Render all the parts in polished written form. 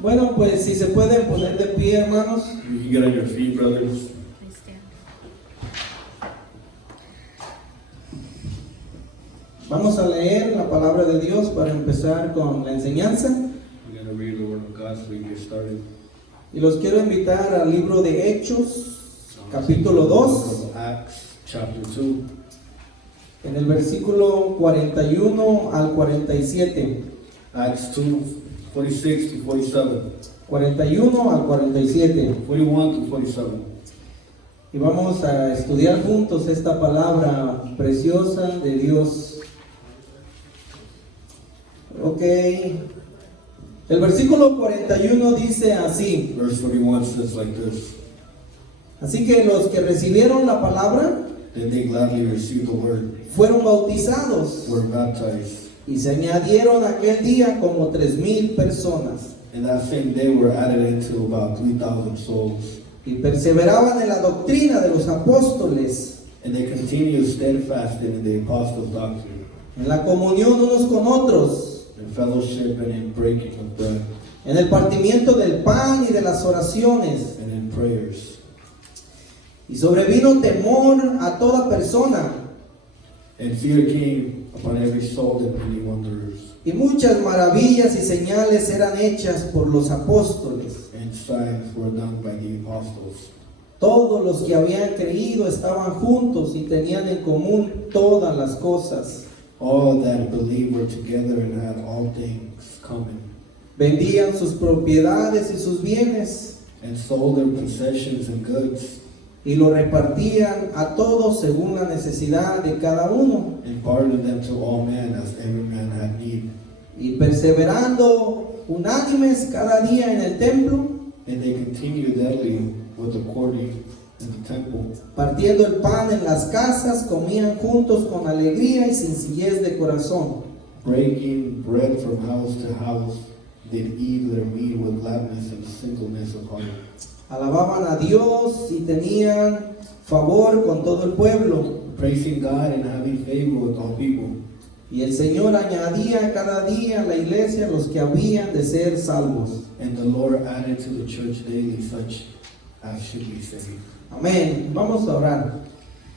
Bueno, pues si se pueden poner de pie, hermanos. You can get on your feet, brothers. Please stand. Vamos a leer la palabra de Dios para empezar con la enseñanza. We're going to read the Word of God so we can get started. Y los quiero invitar al libro de Hechos, capítulo 2, Acts chapter 2, en el versículo 41 al 47. Acts 2, 46 to 47, 41 al 47. 41 to 47. Y vamos a estudiar juntos esta palabra preciosa de Dios. Ok. El versículo 41 dice así. Verse 41 says like this: Así que los que recibieron la palabra Then they gladly received the word, fueron bautizados were baptized. y se añadieron aquel día como 3,000 personas. And that same day were added into about 3,000 souls. Y perseveraban en la doctrina de los apóstoles, And they continued steadfast in the apostles' doctrine, en la comunión unos con otros, in fellowship and in breaking of bread, en el partimiento del pan y de las oraciones. and in prayers. Y sobrevino temor a toda persona, And fear came upon every soul, and many wonders y muchas maravillas y señales eran hechas por los apóstoles. and signs were done by the apostles. Todos los que habían creído estaban juntos y tenían en común todas las cosas. All that believed were together and had all things common, Vendían sus propiedades y sus bienes and sold their possessions and goods, y lo repartían a todos según la necesidad de cada uno. and parted them to all men as every man had need. Y perseverando unánimes cada día en el templo, And they continued daily with the according in the temple, partiendo el pan en las casas, comían juntos con alegría y sencillez de corazón, breaking bread from house to house, did eat their meat with gladness and singleness of heart, alababan a Dios y tenían favor con todo el pueblo. praising God and having favor with all people. Y el Señor añadía cada día a la iglesia los que habían de ser salvos. And the Lord added to the church daily such as should be saved. Amén. Vamos a orar.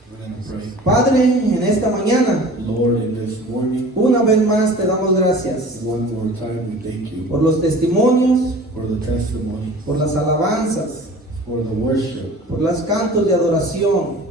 We're going to pray. Padre, en esta mañana, Lord, in this morning, una vez más te damos gracias one more time, we thank you por los testimonios, for the testimony, por las alabanzas, for the worship, por los cantos de adoración,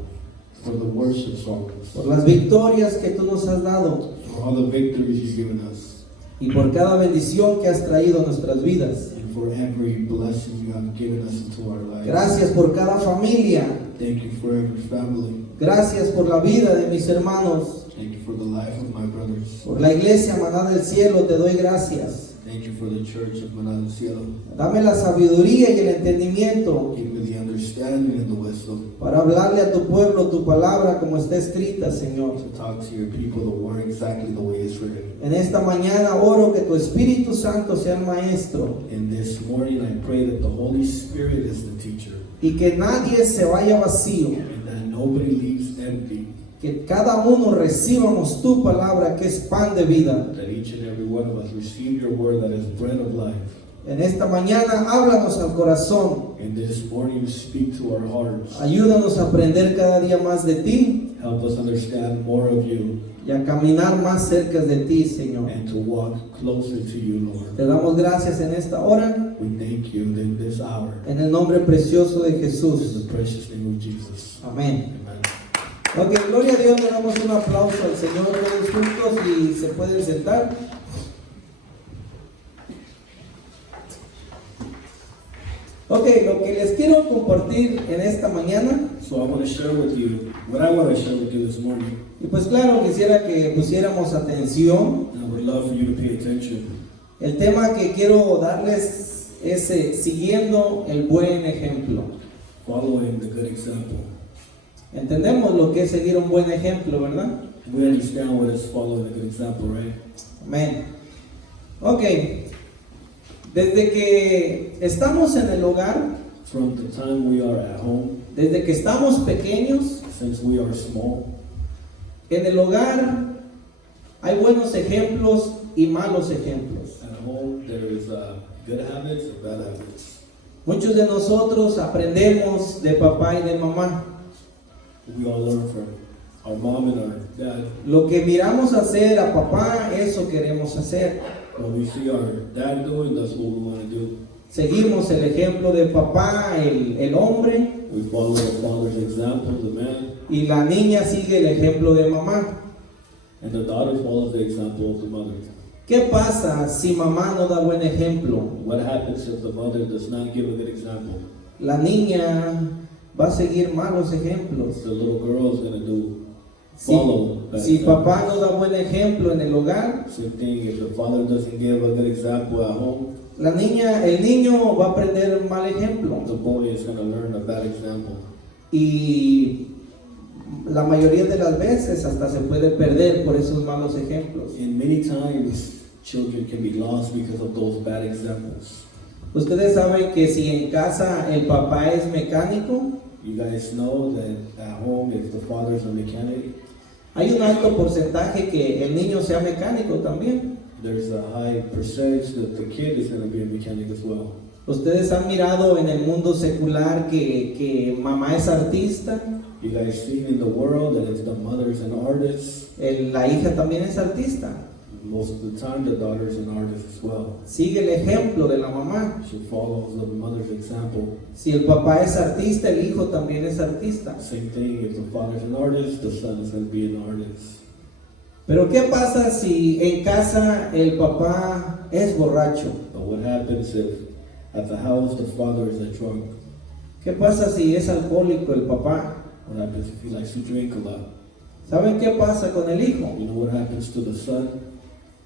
for the worship songs, por las victorias que tú nos has dado for all the victories you've given us, y por cada bendición que has traído a nuestras vidas. and for every blessing you have given us into our lives. Gracias por cada familia. Thank you for every family. Gracias por la vida de mis hermanos. Thank you for the life of my brothers. Por la iglesia Maná del Cielo te doy gracias. Thank you for the church of Maná del Cielo. Dame la sabiduría y el entendimiento Give me the understanding and the wisdom para hablarle a tu pueblo tu palabra como está escrita, Señor. to talk to your people the word exactly the way it's written. En esta mañana oro que tu Espíritu Santo sea el maestro And this morning I pray that the Holy Spirit is the teacher, y que nadie se vaya vacío, and that nobody leaves empty, que cada uno recibamos tu palabra que es pan de vida. that each and every one of us receive your word that is bread of life. En esta mañana háblanos al corazón, And this morning speak to our hearts. ayúdanos a aprender cada día más de ti Help us understand more of you y a caminar más cerca de ti, Señor. and to walk closer to you, Lord. Te damos gracias en esta hora, We thank you in this hour. en el nombre precioso de In Jesús. the precious name of Jesus. Amén. Amen. Ok, gloria a Dios, le damos un aplauso al Señor todos juntos y se pueden sentar. Ok, lo que les quiero compartir en esta mañana, So I want to share with you what I want to share with you this morning. y pues claro, quisiera que pusiéramos atención. And I would love for you to pay attention. El tema que quiero darles es siguiendo el buen ejemplo. Following the good example. Entendemos lo que es seguir un buen ejemplo, ¿verdad? We understand what is following a good example, right? Amén. Ok, desde que estamos en el hogar, From the time we are at home, desde que estamos pequeños, since we are small, en el hogar hay buenos ejemplos y malos ejemplos. at home there is good habits or bad habits. Muchos de nosotros aprendemos de papá y de mamá. We all learn from our mom and our dad. Lo que miramos hacer a papá, eso queremos hacer. What we see our dad doing, that's what we want to do. Seguimos el ejemplo de papá, el hombre, We follow the father's example, the man, y la niña sigue el ejemplo de mamá. and the daughter follows the example of the mother. ¿Qué pasa si mamá no da buen ejemplo? What happens if the mother does not give a good example? La niña va a seguir malos ejemplos. The little girl is going to do Si, follow that si example. papá no da buen ejemplo en el hogar, Same thing, if the father doesn't give a good example at home, el niño va a aprender un mal ejemplo. the boy is going to learn a bad example. Y la mayoría de las veces hasta se puede perder por esos malos ejemplos. And many times, children can be lost because of those bad examples. Ustedes saben que si en casa el papá es mecánico, You guys know that at home, if the father is a mechanic, hay un alto porcentaje que el niño sea mecánico también. there's a high percentage that the kid is going to be a mechanic as well. Ustedes han mirado en el mundo secular que mamá es artista, You guys see in the world that if the mother is an artist, la hija también es artista. most of the time the daughter is an artist as well. Sigue el ejemplo de la mamá. She follows the mother's example. Si el papá es artista, el hijo también es artista. Same thing, if the father's an artist, the son is going to be an artist. Pero ¿qué pasa si en casa el papá es borracho? But what happens if at the house the father is a drunk? ¿Qué pasa si es alcohólico el papá? What happens if he likes to drink a lot? ¿Saben qué pasa con el hijo? You know what happens to the son?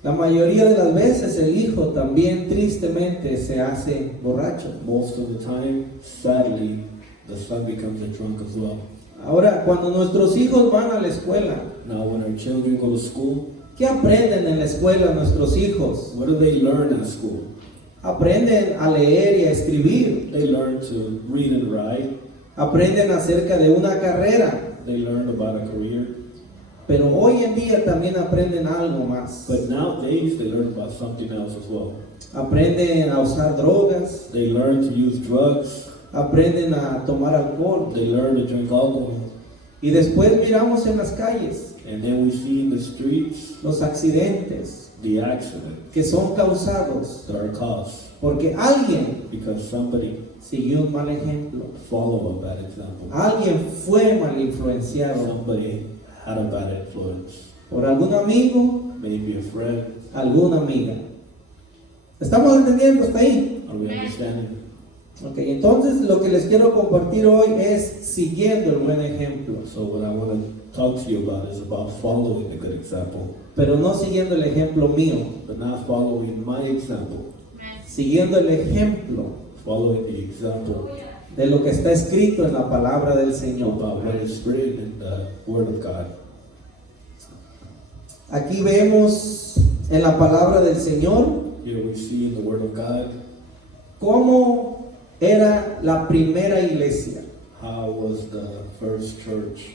La mayoría de las veces el hijo también tristemente se hace borracho. Most of the time, sadly, the son becomes a drunk as well. Ahora, cuando nuestros hijos van a la escuela, Now, when our children go to school, ¿qué aprenden en la escuela nuestros hijos? what do they learn at school? Aprenden a leer y a escribir. They learn to read and write. Aprenden acerca de una carrera. They learn about a career. Pero hoy en día también aprenden algo más. But nowadays, they learn about something else as well. Aprenden a usar drogas. They learn to use drugs. Aprenden a tomar alcohol. They learn to drink alcohol. Y después miramos en las calles And then we see in the streets los accidentes the accidents que son causados that are caused porque alguien because somebody siguió un mal ejemplo. followed a bad example. Alguien fue mal influenciado Somebody had a bad influence. por algún amigo, Maybe a friend. alguna amiga. ¿Estamos entendiendo hasta ahí? Are we understanding? Ok, entonces lo que les quiero compartir hoy es siguiendo el buen ejemplo, So what I want to talk to you about is about following the good example, pero no siguiendo el ejemplo mío, but not following my example, siguiendo el ejemplo following the example de lo que está escrito en la palabra del Señor. about what is written in the Word of God. Aquí vemos en la palabra del Señor Here we see in the Word of God cómo era la primera iglesia. how was the first church.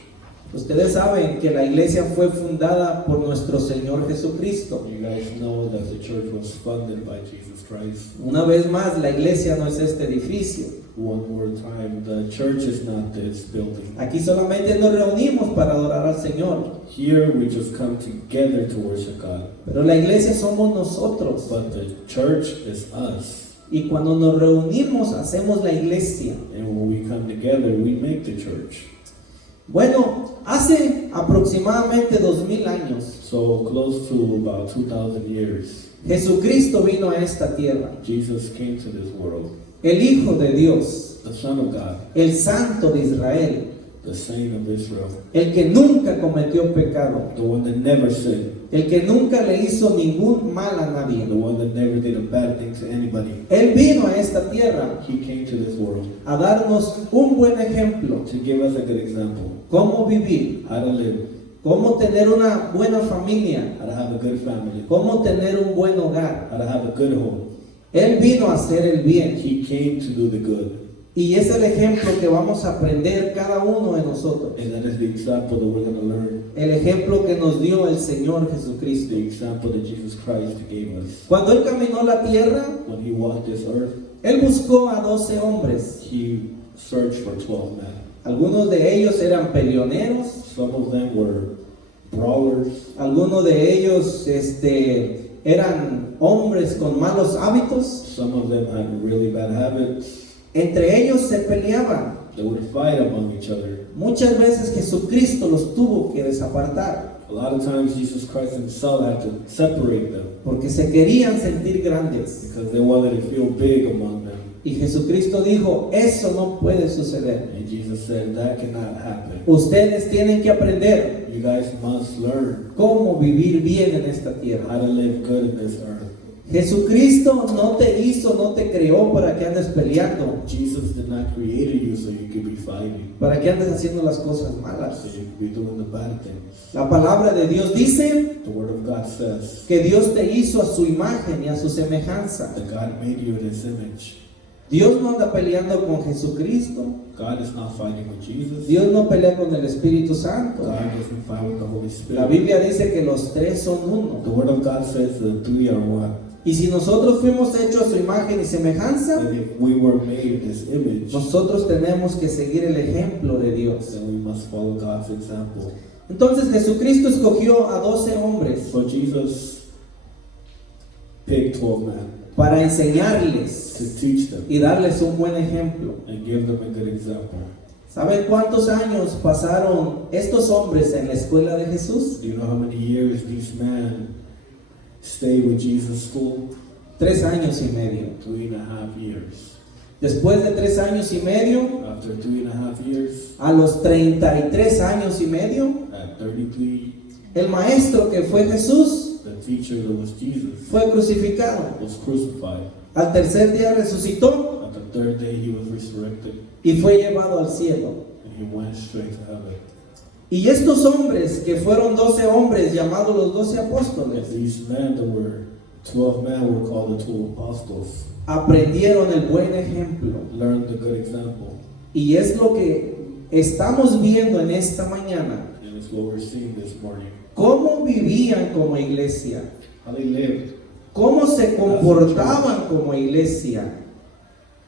Ustedes saben que la iglesia fue fundada por nuestro Señor Jesucristo. You guys know that the church was funded by Jesus Christ. Una vez más, la iglesia no es este edificio. One more time, the church is not this building. Aquí solamente nos reunimos para adorar al Señor. Here we just come together to worship God. Pero la iglesia somos nosotros. But the church is us. Y cuando nos reunimos, hacemos la iglesia. And when we come together, we make the church. Bueno, hace aproximadamente 2000 años, So close to about 2,000 years, Jesucristo vino a esta tierra. Jesus came to this world. El Hijo de Dios, The Son of God, el Santo de Israel, the Saint of Israel, el que nunca cometió pecado, the one that never sinned, el que nunca le hizo ningún mal a the nadie. one that never did a bad thing to anybody. Él vino a esta tierra He came to this world a darnos un buen ejemplo, to give us a good example, cómo vivir, how to live, cómo tener una buena familia, how to have a good family, cómo tener un buen hogar. how to have a good home. Él vino a hacer el bien. He came to do the good. Y es el ejemplo que vamos a aprender cada uno de nosotros. And that is the example that we're going to learn. El ejemplo que nos dio el Señor Jesucristo. The example that Jesus Christ gave us. Cuando Él caminó la tierra, When he walked this earth, Él buscó a 12 hombres. he searched for 12 men. Algunos de ellos eran peleoneros, Some of them were brawlers. algunos de ellos eran hombres con malos hábitos. Some of them had really bad habits. Entre ellos se peleaban. They would fight among each other. Muchas veces Jesucristo los tuvo que desapartar A lot of times Jesus Christ himself had to separate them porque se querían sentir grandes. because they wanted to feel big among them. Y Jesucristo dijo, eso no puede suceder. And Jesus said that cannot happen. Ustedes tienen que aprender You guys must learn cómo vivir bien en esta how tierra. to live good in this earth. Jesucristo no te hizo, no te creó para que andes peleando, Jesus did not create you so you could be fighting, para que andes haciendo las cosas malas. so you could be doing the bad things. La palabra de Dios dice The Word of God says que Dios te hizo a su imagen y a su semejanza. that God made you in His image. Dios no anda peleando con Jesucristo. God is not fighting with Jesus. Dios no pelea con el Espíritu Santo. God doesn't fight with the Holy La Spirit. Biblia dice que los tres son The uno. Word of God says the three are one. Y si nosotros fuimos hechos a su imagen y semejanza, And if we were made in His image, nosotros tenemos que seguir el ejemplo de Dios. then we must follow God's example. Entonces Jesucristo escogió a 12 hombres So Jesus picked 12 men para to enseñarles teach them y darles un buen ejemplo. and give them a good example. ¿Saben cuántos años pasaron estos hombres en la escuela de Jesús? Do you know how many years these men stayed with Jesus' school? 3 años y medio. 3.5 years. Después de 3 años y medio, After 3.5 years, a los 33 años y medio, at 33, el maestro que fue Jesús the teacher that was Jesus fue crucificado. was crucified. Al tercer día resucitó At the third day, he was resurrected y fue llevado al cielo. and he went straight to heaven. Y estos hombres, que fueron 12 hombres llamados los 12 apóstoles, And these men that were 12 men were called the 12 apostles, aprendieron el buen ejemplo. learned the good example. Y es lo que estamos viendo en esta mañana. And it's what we're seeing this morning. Cómo vivían como iglesia, How they lived, cómo se comportaban como iglesia.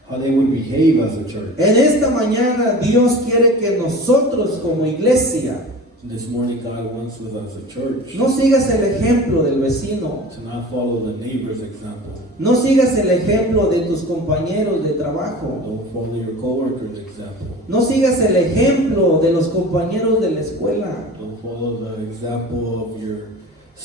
how they would behave as a church. En esta mañana Dios quiere que nosotros como iglesia This morning, God wants us as a church no sigas el ejemplo del vecino, to not follow the neighbor's example. no sigas el ejemplo de tus compañeros de trabajo, Don't follow your coworker's example. no sigas el ejemplo de los compañeros de la escuela, Don't follow the example of your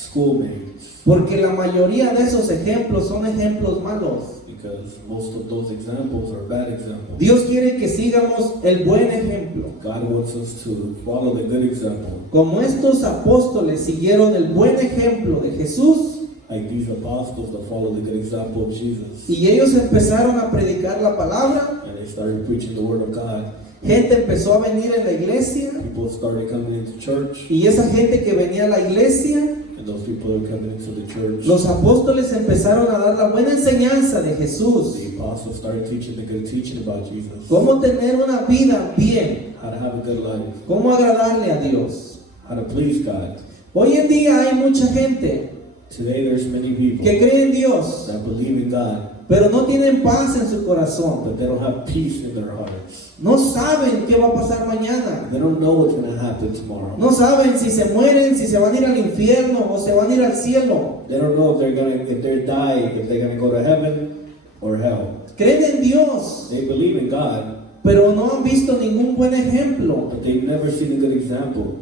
schoolmates, porque la mayoría de esos ejemplos son ejemplos malos. because most of those examples are bad examples. Dios quiere que sigamos el buen ejemplo. God wants us to follow the good example. Como estos apóstoles siguieron el buen ejemplo de Jesús, Like these apostles that follow the good example of Jesus. y ellos empezaron a predicar la palabra, And they started preaching the word of God. gente empezó a venir en la iglesia, People started coming into church. y esa gente que venía a la iglesia, And those people that were coming into the church, los apóstoles empezaron a dar la buena enseñanza de Jesús, the apostles started teaching the good teaching about Jesus. cómo tener una vida bien, How to have a good life. cómo agradarle a Dios. How to please God. Hoy en día hay mucha gente Today there's many people que cree en Dios, that believe in God, pero no tienen paz en su corazón. but they don't have peace in their hearts. No saben qué va a pasar mañana. They don't know what's going to happen tomorrow. No saben si se mueren, si se van a ir al infierno o se van a ir al cielo. They don't know if they're gonna go to heaven or hell. Creen en Dios, They believe in God, pero no han visto ningún buen ejemplo. but they've never seen a good example.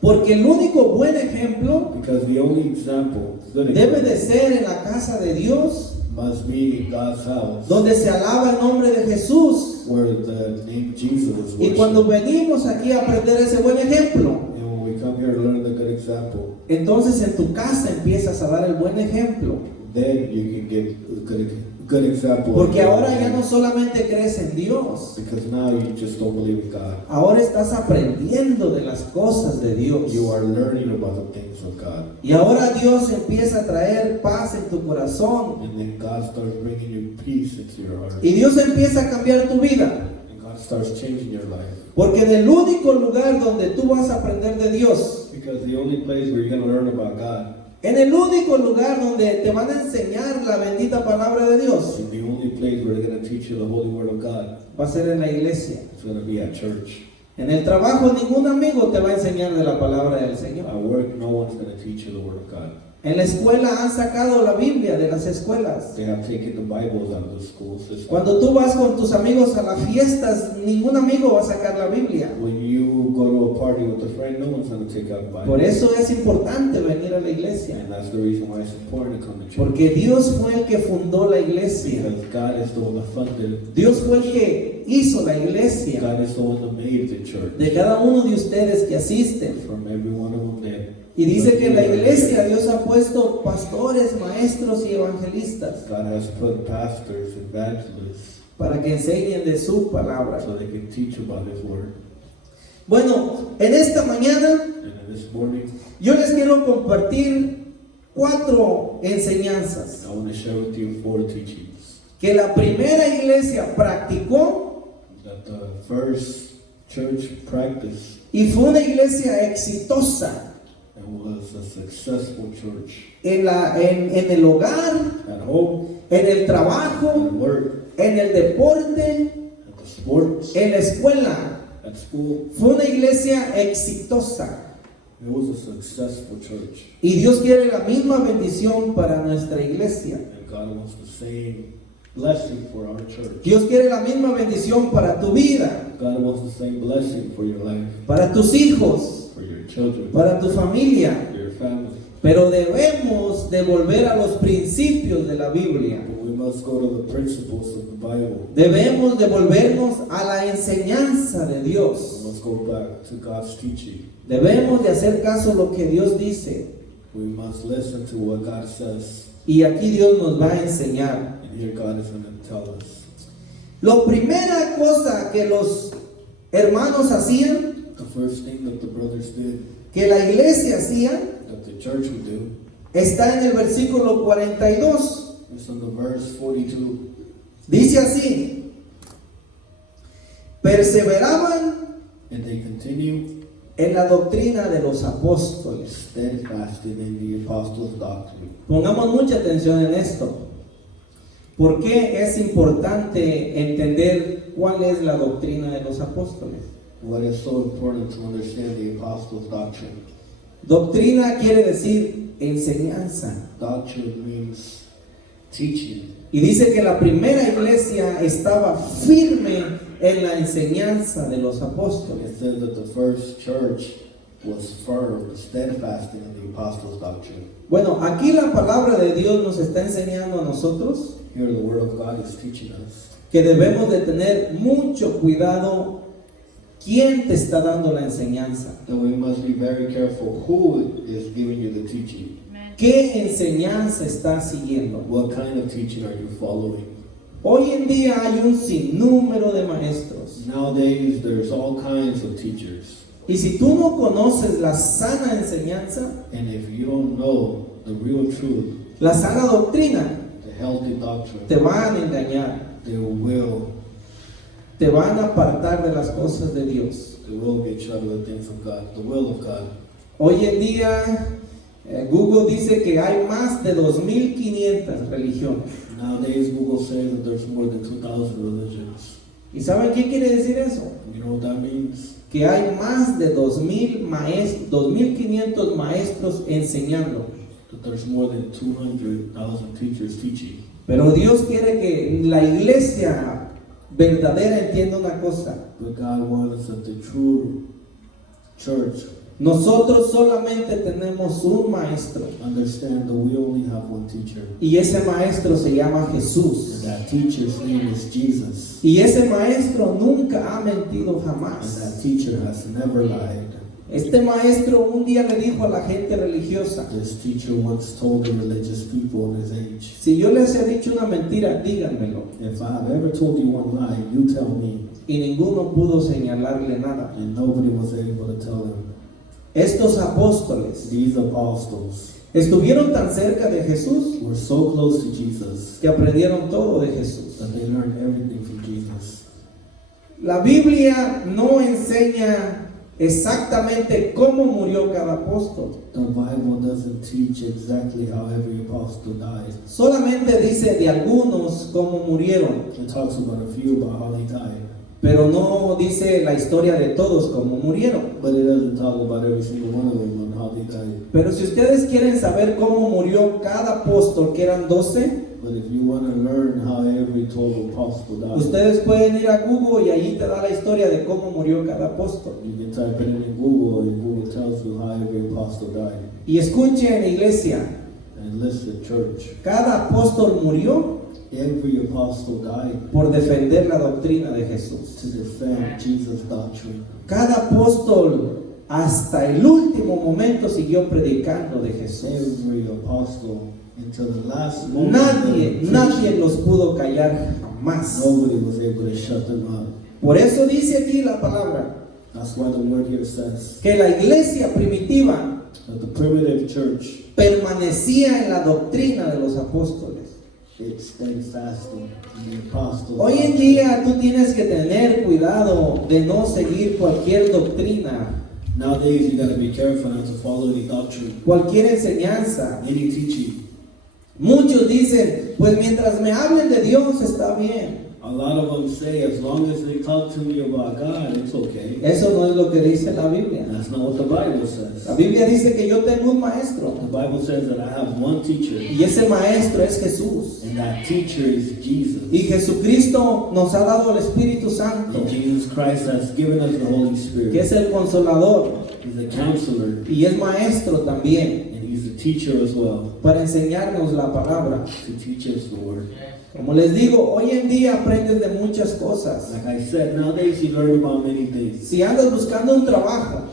Porque el único buen ejemplo Because the only example, good debe de example, ser en la casa de Dios, must be in God's house, donde se alaba el nombre de Jesús. where the name Jesus is Y cuando worshipped. venimos aquí a aprender ese buen ejemplo, And when we come here to learn the good example, entonces en tu casa empiezas a dar el buen ejemplo. then you can get a good example. Porque ahora ya no solamente crees en Dios, Because now you just don't believe in God. ahora estás aprendiendo de las cosas de Dios. You are learning about the things of God. Y ahora Dios empieza a traer paz en tu corazón. And then God starts bringing you peace into your heart. Y Dios empieza a cambiar tu vida. starts changing your life. Porque en el único lugar donde tú vas a aprender de Dios, Because the only place where you're going to learn about God, en el único lugar donde te van a enseñar la bendita palabra de Dios, and the only place where they're going to teach you the holy word of God, va a ser en la iglesia. it's going to be at church. En el trabajo ningún amigo te va a enseñar de la palabra del Señor. At work, no one's going to teach you the word of God. En la escuela han sacado la Biblia de las escuelas. They have taken the Bibles out of the school system. Cuando tú vas con tus amigos a las fiestas, ningún amigo va a sacar la Biblia. When you go to a party with a friend, no one's going to take out the Bible. Por eso es importante venir a la iglesia. And that's the reason why it's important to come to church. Porque Dios fue el que fundó la iglesia. Because God is the one that funded. Dios fue el que hizo la iglesia. God is the one that made the church. De cada uno de ustedes que asisten. From every one of them there. Y dice que en la iglesia Dios ha puesto pastores, maestros y evangelistas God has put pastors, evangelists, para que enseñen de su palabra. so they can teach about His word. Bueno, en esta mañana And this morning, yo les quiero compartir 4 enseñanzas I want to share with you 4 teachings que la primera iglesia practicó that the first church practiced y fue una iglesia exitosa and was a successful church en el hogar, at home, en el at trabajo, work, en el deporte, at the sports, en la escuela. at school. Fue una iglesia exitosa. It was a successful church. Y Dios quiere la misma bendición para nuestra iglesia. And God wants the same blessing for our church. Dios quiere la misma bendición para tu vida, God wants the same blessing for your life, para tus hijos, for your children, para tu familia. for your family. Pero debemos de volver a los principios de la Biblia. But we must go to the principles of the Bible. Debemos de volvernos a la enseñanza de We Dios. must go back to God's teaching. Debemos de hacer caso a lo que Dios dice. We must listen to what God says. Y aquí Dios nos va a enseñar. And here God is going to tell us. La primera cosa que los hermanos hacían, The first thing that the brothers did, que la iglesia hacía, that the church would do, está en el versículo 42. is in the verse 42. Dice así: perseveraban And they continue en la doctrina de los apóstoles. steadfasting in the apostles' doctrine. Pongamos mucha atención en esto. ¿Por qué es importante entender cuál es la doctrina de los apóstoles? What is so important to understand the apostles' doctrine? Doctrina quiere decir enseñanza. Doctrine means teaching. Y dice que la primera iglesia estaba firme en la enseñanza de los It apóstoles. says that the first church was firm, steadfast in the apostles' doctrine. Bueno, aquí la palabra de Dios nos está enseñando a nosotros Here the word of God is teaching us que debemos de tener mucho cuidado quién te está dando la enseñanza. that we must be very careful who is giving you the teaching. ¿Qué enseñanza estás siguiendo? What kind of teaching are you following? Hoy en día hay un sinnúmero de maestros. Nowadays, there's all kinds of teachers. Y si tú no conoces la sana enseñanza, And if you don't know the real truth, la sana doctrina, the healthy doctrine, te van a engañar, they will te van a apartar de las cosas de Dios. get you out of the things of God, the will of God. Hoy en día, Google dice que hay más de 2.500 religiones. Nowadays, Google says that there's more than 2,000 religions. ¿Y saben qué quiere decir eso? You know what that means? Que hay más de 2.500 maestros enseñando. That there's more than 200,000 teachers teaching. Pero Dios quiere que la iglesia verdadera entienda una cosa. But God wants that the true church Nosotros solamente tenemos un maestro. understand that we only have one teacher. Y ese maestro se llama And Jesús. that teacher's name is Jesus. Y ese maestro nunca ha mentido And jamás. that teacher has never lied. Este maestro un día le dijo a la gente religiosa: This teacher once told the religious people in his age, si yo les he dicho una mentira, díganmelo. if I have ever told you one lie, you tell me. Y ninguno pudo señalarle nada. And nobody was able to tell him. Estos apóstoles These apostles estuvieron tan cerca de Jesús were so close to Jesus que aprendieron todo de Jesús. that they learned everything from Jesus. La Biblia no enseña exactamente cómo murió cada apóstol. The Bible doesn't teach exactly how every apostle died. Solamente dice de algunos cómo murieron, It talks about a few about how they died, pero no dice la historia de todos cómo murieron. but it doesn't talk about every single one of them and how they died. Pero si ustedes quieren saber cómo murió cada apóstol, que eran 12, But if you want to learn how every 12 apostle died, ustedes pueden ir a Google y allí te da la historia de cómo murió cada apóstol. you can type it in Google and Google tells you how every apostle died. Y escuchen, iglesia, And listen, church, cada apóstol murió every apostle died por defender la doctrina de Jesús. to defend Jesus' doctrine. Cada apóstol hasta el último momento siguió predicando de Jesús. Every apostle until the last moment. Nadie los pudo callar jamás. Nobody was able to shut them up. Por eso dice aquí la palabra That's why the word here says que la iglesia primitiva that the primitive church, permanecía en la doctrina de los apóstoles. it stayed fasting in the apostles. Hoy en día tú tienes que tener cuidado de no seguir cualquier doctrina, Nowadays you got to be careful not to follow any doctrine, cualquier enseñanza. any teaching. Muchos dicen, pues mientras me hablen de Dios está bien. A lot of them say as long as they talk to me about God, it's okay. Eso no es lo que dice la Biblia. That's not what the Bible La says. Biblia dice que yo tengo un maestro The Bible says that I have one teacher, y ese maestro es Jesús. and that teacher is Jesus. Y Jesucristo nos ha dado el Espíritu Santo, And Jesus Christ has given us the Holy Spirit. que es el consolador He's a counselor, y es maestro también, and he's a teacher as well, para enseñarnos la palabra. to teach us the word. Como les digo, hoy en día aprendes de muchas cosas. Like I said, nowadays you learn about many things. Si andas buscando un trabajo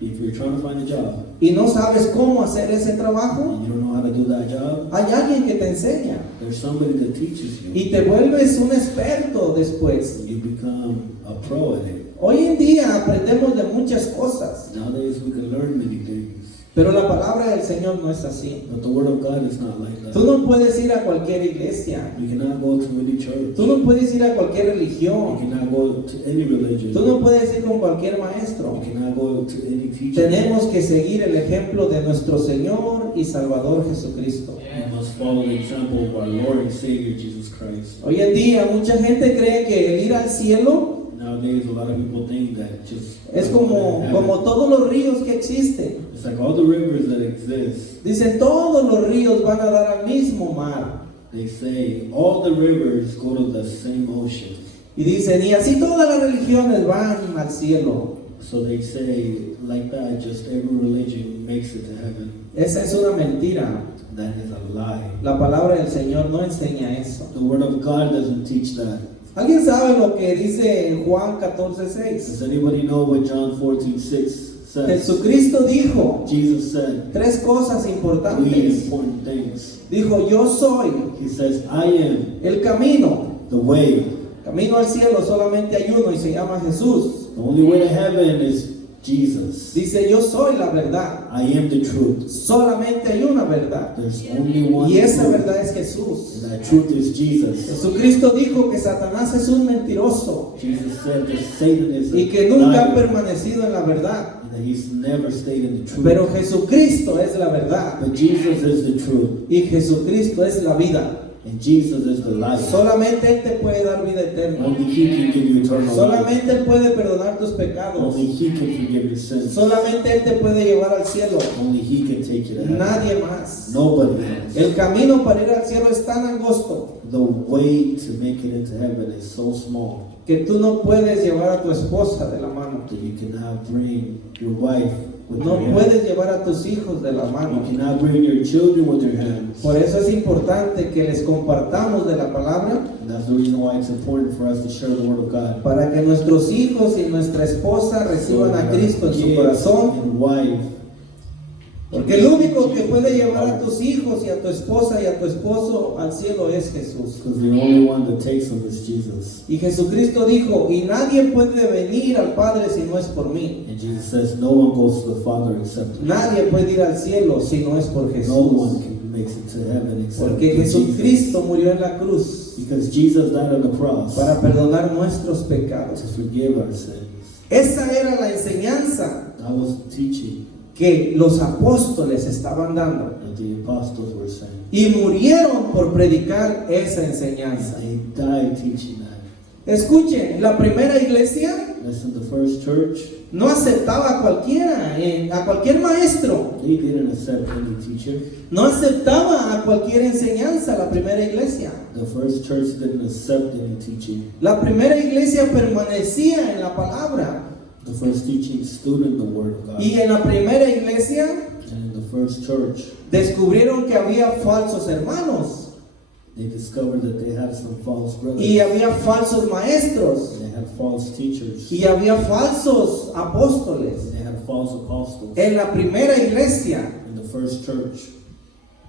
If you're trying to find a job y no sabes cómo hacer ese trabajo, and you don't know how to do that job, hay alguien que te enseña there's somebody that teaches you. y te vuelves un experto después. You become a pro at it. Hoy en día aprendemos de muchas cosas, Nowadays we can learn many things, pero la palabra del Señor no es así. but the word of God is not like Tú that. no puedes ir a cualquier iglesia, You cannot go to any church. tú no puedes ir a cualquier You religión, cannot go to any religion. tú no puedes ir con cualquier You maestro. cannot go to any teacher. Tenemos que seguir el ejemplo de nuestro Señor y Salvador Jesucristo. You must follow the example of our Lord and Savior Jesus Christ. Hoy en día mucha gente cree que el ir al cielo Nowadays a lot of people think that just es como todos los ríos que existen. it's like all the rivers that exist. Dicen, todos los ríos van a dar al mismo mar. They say all the rivers go to the same ocean. Y dicen, y así todas las religiones van al cielo. So they say like that, just every religion makes it to heaven. Esa es una mentira. That is a lie. La palabra del Señor no enseña eso. The word of God doesn't teach that. ¿Alguien sabe lo que dice en Juan 14:6? Does anybody know what John 14:6 says? Jesucristo dijo Jesus said tres cosas three importantes. important things. Dijo, yo soy He says, I am el camino. the way. Camino al cielo solamente hay uno y se llama Jesús. The only way to heaven is Jesus. Dice, yo soy la verdad. I am the truth. Solamente hay una verdad. There's only one Y esa truth. verdad es Jesús. And that truth is Jesus. Jesucristo dijo que Satanás es un mentiroso Jesus said that Satan is a y que nunca ha liar, permanecido en la verdad. and that he's never stayed in the truth. Pero Jesucristo es la verdad But Jesus is the truth. y Jesucristo es la vida. And Jesus is the life. Solamente Él te puede dar vida eterna. Only He can give you eternal life. Solamente Él puede perdonar tus pecados. Only He can forgive your sins. Solamente Él te puede llevar al cielo. Only He can take you to heaven. Nadie más. Nobody else. El camino para ir al cielo es tan angosto The way to make it into heaven is so small que tú no puedes llevar a tu esposa de la mano. that you cannot bring your wife with No your hand. puedes llevar a tus hijos de la You mano. cannot bring your children with your hands. Por eso es importante que les compartamos de la palabra And that's the reason why it's important for us to share the word of God. para que nuestros hijos y nuestra esposa reciban a Cristo en su corazón. And wife. Porque el único que puede llevar a tus hijos y a tu esposa y a tu esposo al cielo es Jesús. Because the only one that takes them is Jesus. Y Jesucristo dijo, y nadie puede venir al Padre si no es por mí. And Jesus says no one goes to the Father except Him. Nadie puede ir al cielo si no es por No one Jesús. can makes it to heaven except Porque for Jesus. Jesucristo murió en la cruz Because Jesus died on the cross para perdonar nuestros pecados. to forgive our sins. Esa era la enseñanza That was the teaching que los apóstoles estaban dando. that the apostles were saying. Y murieron por predicar esa enseñanza. They died teaching that. Escuchen, la primera iglesia Listen, the first church, no aceptaba a cualquiera, a cualquier maestro. they didn't accept any teacher. No aceptaba a cualquier enseñanza la primera iglesia. The first church didn't accept any teaching. La primera iglesia permanecía en la palabra. The first teaching stood in the Word of God. Y en la primera iglesia And in the first church, descubrieron que había falsos hermanos they discovered that they had some false brothers. y había falsos maestros They had false teachers. y había falsos apóstoles. They had false apostles. En la primera iglesia, In the first church,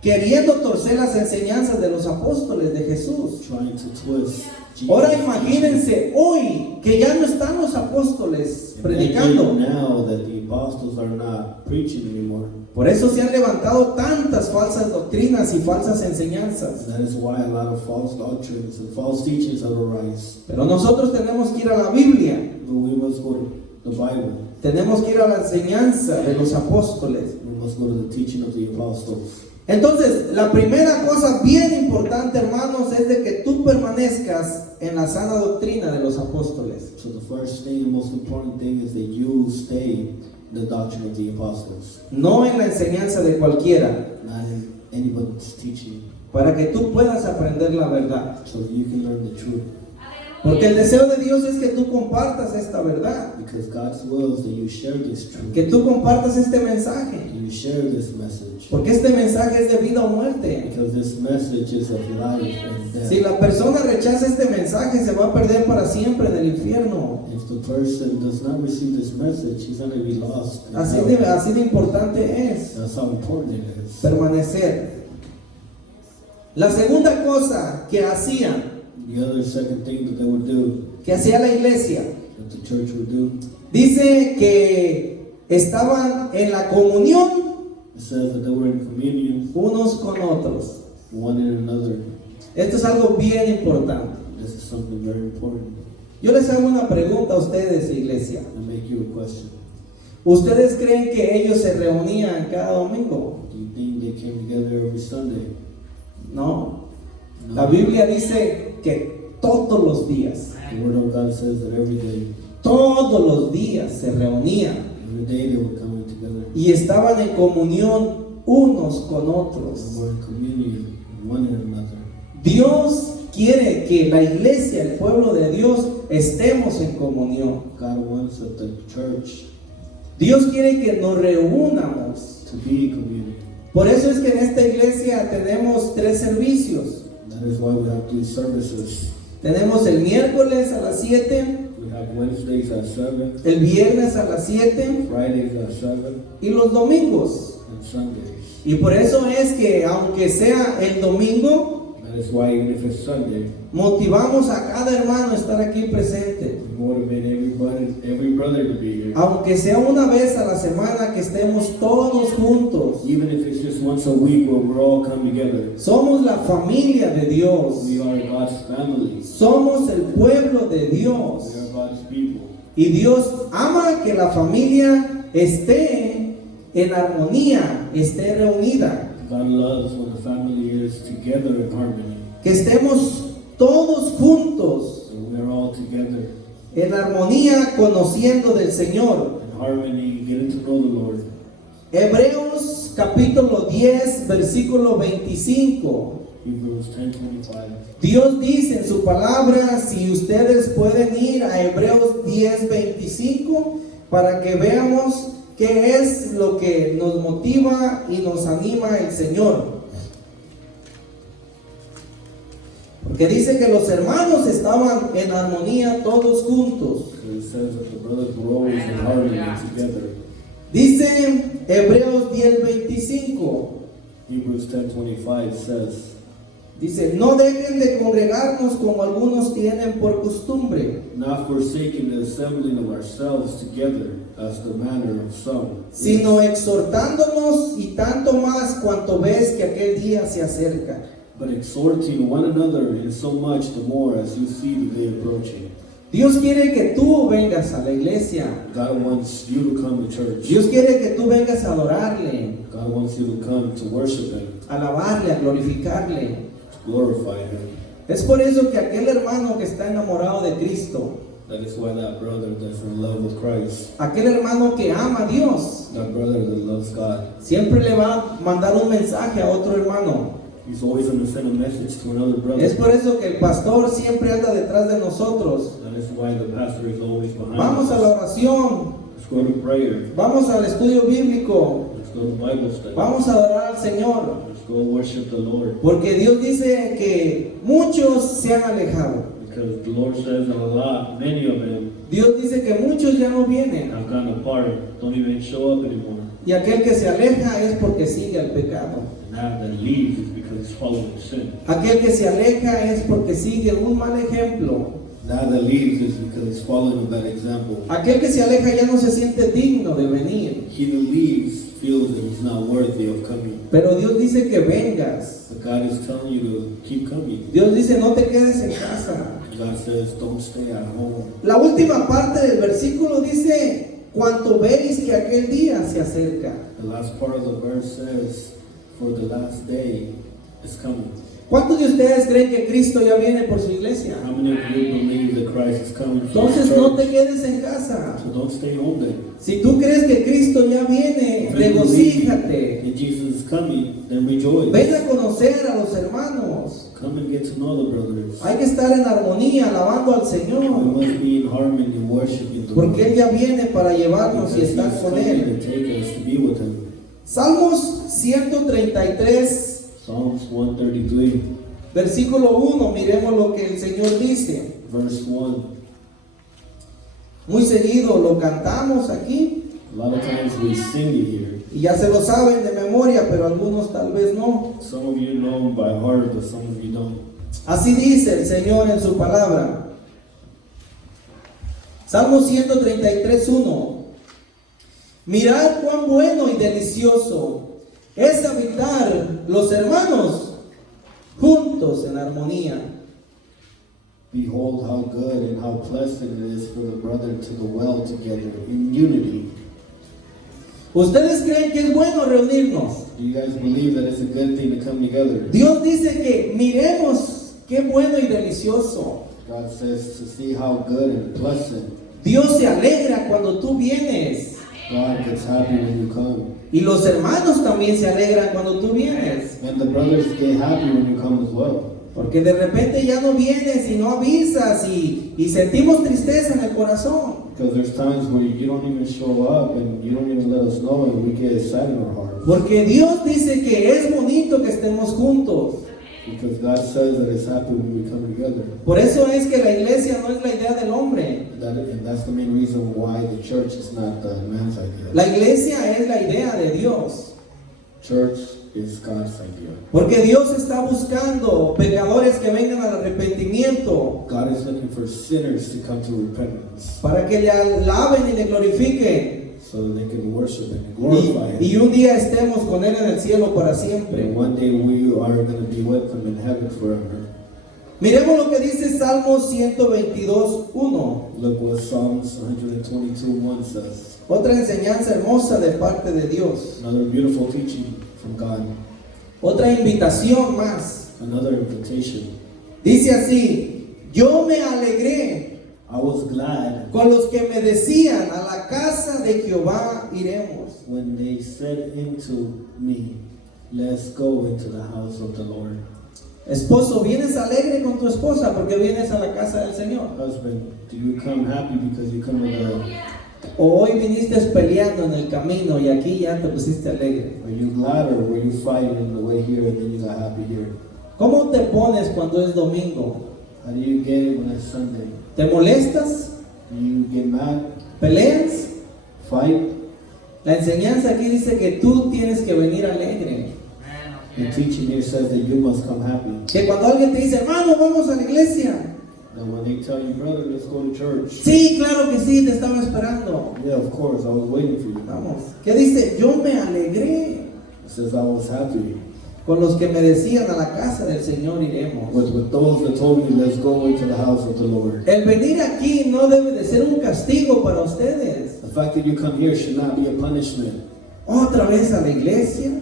queriendo torcer las enseñanzas de los apóstoles de Jesús. trying to twist Jesus' Ahora teaching. imagínense hoy que ya no están los apóstoles predicando. Imagine now that the apostles are not preaching anymore. Por eso se han levantado tantas falsas doctrinas y falsas enseñanzas. That is why a lot of false doctrines and false teachings have arisen. Pero nosotros tenemos que ir a la Biblia, But we must go to the Bible. tenemos que ir a la enseñanza de los apóstoles. We must go to the teaching of the apostles. Entonces, la primera cosa bien importante, hermanos, es de que tú permanezcas en la sana doctrina de los apóstoles. So the first thing and most important thing is that you stay in the doctrine of the apostles, No en la enseñanza de cualquiera, not in anybody's teaching, para que tú puedas aprender la verdad. so that you can learn the truth. Porque el deseo de Dios es que tú compartas esta verdad, Because God's will is that you share this truth, que tú compartas este mensaje, that you share this message. porque este mensaje es de vida o muerte. Because this message is of life and death. Si la persona rechaza este mensaje, se va a perder para siempre en el infierno. If the person does not receive this message, he's going to be lost. in hell. Así de importante es That's how important it is. permanecer. La segunda cosa que hacían, The other second thing that they would do, que hacía la iglesia, that the church would do, dice que estaban en la comunión it says that they were in communion unos con otros. one in another. Esto es algo bien importante. This is something very important. Yo les hago una pregunta a ustedes, iglesia. I make you a question. ¿Ustedes creen que ellos se reunían cada domingo? Do you think they came together every Sunday? No. No. La Biblia dice que todos los días, The Word of God says that todos los días se reunían every day they were coming together. y estaban en comunión unos con They otros. were in communion one in another. Dios quiere que la iglesia, el pueblo de Dios, estemos en comunión. God wants that the church Dios quiere que nos reunamos. to be in communion. Por eso es que en esta iglesia tenemos 3 servicios. That is why we have 3 services. Tenemos el miércoles a las 7, We have Wednesdays at 7, el viernes a las 7 Fridays at 7, y los domingos. and Sundays. Y por eso es que aunque sea el domingo, That is why even if it's Sunday, motivamos a cada hermano a estar aquí presente. we motivate every brother to be here. Aunque sea una vez a la semana que estemos todos juntos. Even if it's just once a week where we're all come together. Somos la familia de Dios. We are God's family. Somos el pueblo de Dios. We are God's people. Y Dios ama que la familia esté en armonía, esté reunida. God loves when the family is together in harmony. Que estemos todos juntos So we're all together en armonía conociendo del Señor. in harmony, getting to know the Lord. Hebreos capítulo 10, versículo 25. Hebrews 10:25. Dios dice en su palabra, si ustedes pueden ir a Hebreos 10, 25, para que veamos qué es lo que nos motiva y nos anima el Señor. Porque dice que los hermanos estaban en armonía todos juntos. So it says that the brothers were always in harmony together. Dice Hebreos 10, 25. Hebrews 10:25 says, Dice, no dejen de congregarnos como algunos tienen por costumbre, not forsaking the assembling of ourselves together as the manner of some, sino exhortándonos y tanto más cuanto ves que aquel día se acerca. but exhorting one another, and so much the more as you see the day approaching. Dios quiere que tú vengas a la iglesia. God wants you to come to church. Dios quiere que tú vengas a adorarle, God wants you to come to worship Him, a alabarle, a glorificarle. to glorify Him. Es por eso que aquel hermano que está enamorado de Cristo, That is why that brother that's in love with Christ, aquel hermano que ama a Dios, that brother that loves God, siempre le va a mandar un mensaje a otro hermano. he's always going to send a message to another brother. Es por eso que el pastor siempre anda detrás de nosotros. That is why the pastor is always behind Vamos a la us. oración, Let's go to prayer. vamos al estudio bíblico, Let's go to Bible study. vamos a adorar al Señor. Let's go worship the Lord. Porque Dios dice que muchos se han alejado. Because the Lord says that many of them Dios dice que muchos ya no vienen. have gone apart, don't even show up anymore. Y aquel que se aleja es porque sigue el pecado. And that that leaves is because he's following sin. Aquel que se aleja es porque sigue un mal ejemplo. That that leaves is because he's following a bad example. Aquel que se aleja ya no se siente digno de venir. He who leaves feels that he's not worthy of coming. Pero Dios dice que vengas. But God is telling you to keep coming. Dios dice no te quedes en casa. God says, don't stay at home. La última parte del versículo dice, cuanto veis que aquel día se acerca. The last part of the verse says, for the last day is coming. ¿Cuántos de ustedes creen que Cristo ya viene por su iglesia? How many of you believe that Christ is coming for Entonces his no te church? quedes en casa. So don't stay home then. Si tú crees que Cristo ya viene, If you believe regocíjate. that Jesus is coming, then rejoice. Ven a conocer a los hermanos. Come and get to know the brothers. Hay que estar en armonía, alabando al We Señor. must be in harmony, worshiping the Porque Lord. Él ya viene para llevarnos y Because estar he's con coming Él. to take us to be with Him. Salmos 133, Psalms 133, versículo 1, miremos lo que el Señor dice. verse 1. Muy seguido lo cantamos aquí A lot of times we sing it here. y ya se lo saben de memoria, pero algunos tal vez no. Some of you know them by heart, but some of you don't. Así dice el Señor en su palabra. Salmo 133, 1. Mirad cuán bueno y delicioso es habitar los hermanos juntos en armonía. Behold how good and how pleasant it is for the brother to dwell together in unity. ¿Ustedes creen que es bueno reunirnos? Do you guys believe that it's a good thing to come together? Dios dice que miremos qué bueno y delicioso. God says to see how good and pleasant. Dios se alegra cuando tú vienes. God gets happy when you come. Y los hermanos también se alegran cuando tú vienes. And the brothers get happy when you come as well. Porque de repente ya no vienes y no avisas y sentimos tristeza en el corazón. Because there's times where you don't even show up and you don't even let us know and we get sad in our hearts. Porque Dios dice que es bonito que estemos juntos. Because God says that it's happy when we come together. Por eso es que la iglesia no es la idea del hombre. And that's the main reason why the church is not the man's idea. La iglesia es la idea de Dios. Church is God's idea. Porque Dios está buscando pecadores que vengan al arrepentimiento God is looking for sinners to come to repentance para que le alaben y le glorifiquen. so that they can worship and glorify Y Him. un día estemos con Él en el cielo para siempre. And one day we are going to be with Him in heaven forever. Miremos lo que dice Salmo 122:1. Look what Psalms 122:1 says. Otra enseñanza hermosa de parte de Dios. Another beautiful teaching from God. Otra invitación más. Another invitation. Dice así: yo me alegré I was glad con los que me decían, a la casa de Jehová iremos. when they said into me, let's go into the house of the Lord. Esposo, ¿vienes alegre con tu esposa porque vienes a la casa del Señor? Husband, do you come happy because you come to the... ¿O hoy viniste peleando en el camino y aquí ya te pusiste alegre? Are you glad or were you fighting in the way here and then you got happy here? ¿Cómo te pones cuando es domingo? How do you get it when it's Sunday? ¿Te molestas? Do you get mad? ¿Peleas? Fight? La enseñanza aquí dice que tú tienes que venir alegre. The teaching here says that you must come happy. Que cuando alguien te dice, hermano, vamos a la iglesia. That when they tell you, brother, let's go to church. Sí, claro que sí, te estaba esperando. Yeah, of course, I was waiting for you. Vamos. ¿Qué dice? Yo me alegré It says I was happy. con los que me decían, a la casa del Señor iremos. With those that told me, let's go into the house of the Lord. El venir aquí no debe de ser un castigo para ustedes. The fact that you come here should not be a punishment. Otra vez a la iglesia.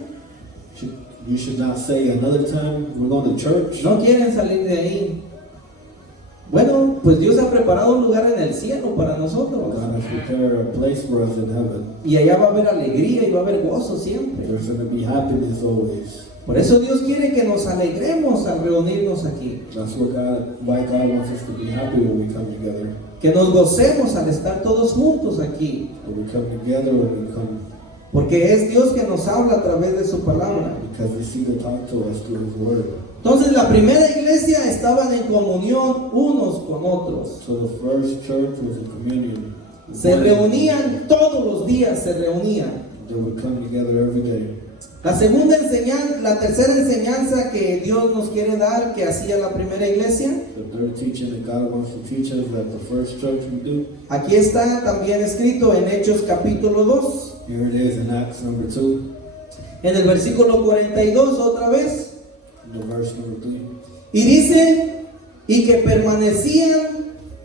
You should not say another time we're going to church. No quieren salir de ahí. Bueno, pues Dios ha preparado un lugar en el cielo para nosotros. God has prepared a place for us in heaven. Y allá va a haber alegría y va a haber gozo siempre. There's going to be happiness always. Por eso Dios quiere que nos alegremos al reunirnos aquí. That's why God wants us to be happy when we come together. Que nos gocemos al estar todos juntos aquí. When we come together, when we come, Porque es Dios que nos habla a través de su palabra. because we see to talk to us through His Word. Entonces la primera iglesia estaban en comunión unos con otros. So the first church was in communion. Se reunían todos los días, se reunían. They would come together every day. La tercera enseñanza que Dios nos quiere dar, que hacía la primera iglesia, The third teaching that God wants to teach us that the first church would do. aquí está también escrito en Hechos capítulo 2, Here it is in Acts number 2, en el versículo 42 otra vez, the verse number 3. y dice, y que permanecían